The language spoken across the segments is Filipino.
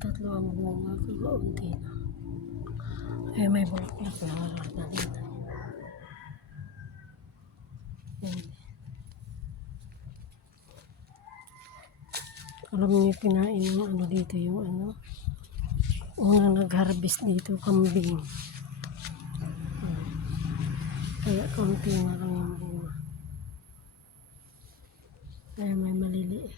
Tatlo ang bunga, kakaunti na. Ay, may bulaklak na harata dito. Yan. Alam niyo, kinain ng ano dito, yung ano, unang nag-harvest dito, kambing. Kaya kaunti na lang yung bunga. Kaya may maliliit.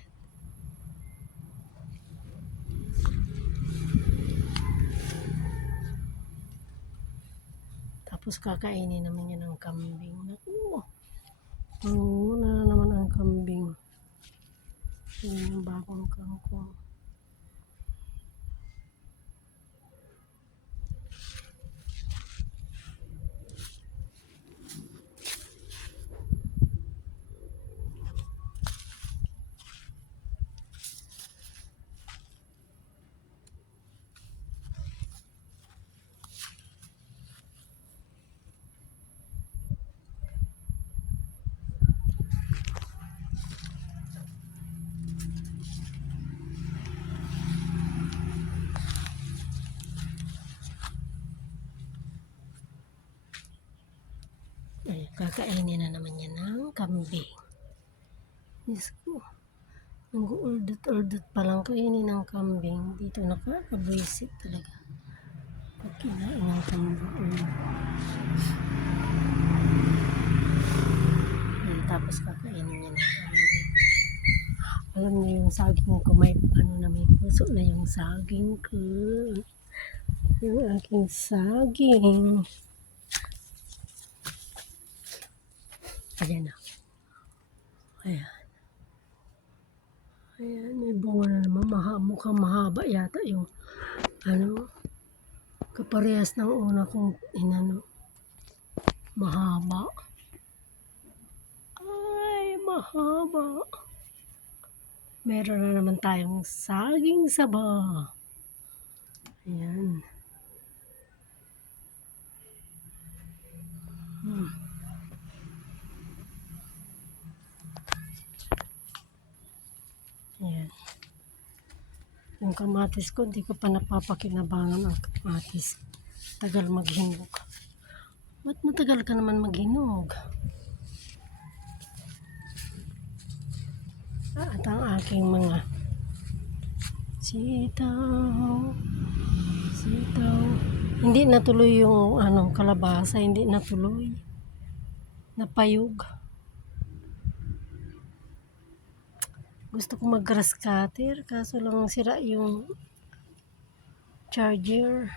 Tapos kakainin naman yan ng kambing. Naku, na naman ang kambing. Yan yung bagong kangkong. Ay, kakainin na naman yan ng kambing. Diyos ko. Ang uldot-uldot pa lang kainin ng kambing. Dito nakakabwisit talaga. Pag kinain ng kambing. Ay, tapos kakainin niya ng kambing. Alam niyo yung saging ko, may ano na, may puso na yung saging ko. Yung aking saging. Ayan na. Ayan. Ayan, may bunga na naman. Mukhang mahaba yata yung ano, kaparehas ng una kong inano. Mahaba. Ay, mahaba. Meron na naman tayong saging saba. Ayan. Ayan. Yung kamatis ko, hindi ko pa napapakinabangan ang kamatis. Tagal maghinog. Ba't matagal ka naman maghinog? At ang aking mga sitaw. Hindi natuloy yung ano, kalabasa, hindi natuloy. Napayog. Gusto ko mag-grass cutter, kaso lang sira yung charger.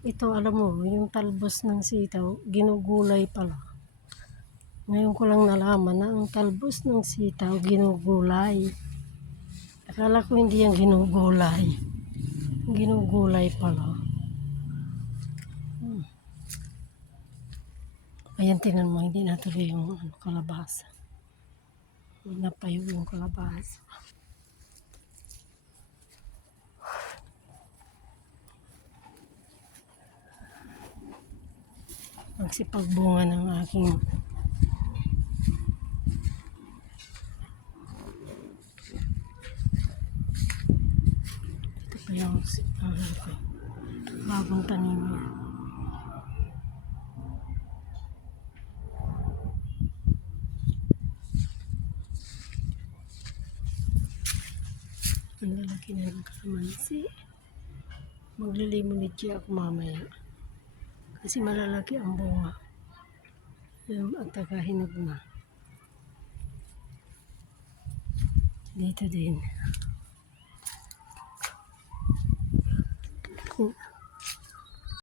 Ito, alam mo, yung talbos ng sitaw, ginugulay pala. Ngayon ko lang nalaman na ang talbos ng sitaw, ginugulay. Akala ko hindi yan ginugulay. Ginugulay pala. Ayan, tinan mo, hindi natuloy yung ano, kalabasa. Napayog yung kalabasa. Magsipagbunga ng aking ito pa yung bagong tanim niya. Ang lalaki na ng kalamansi. Maglilimonite ako mamaya. Kasi malalaki ang bunga. At tagahinog na. Dito din.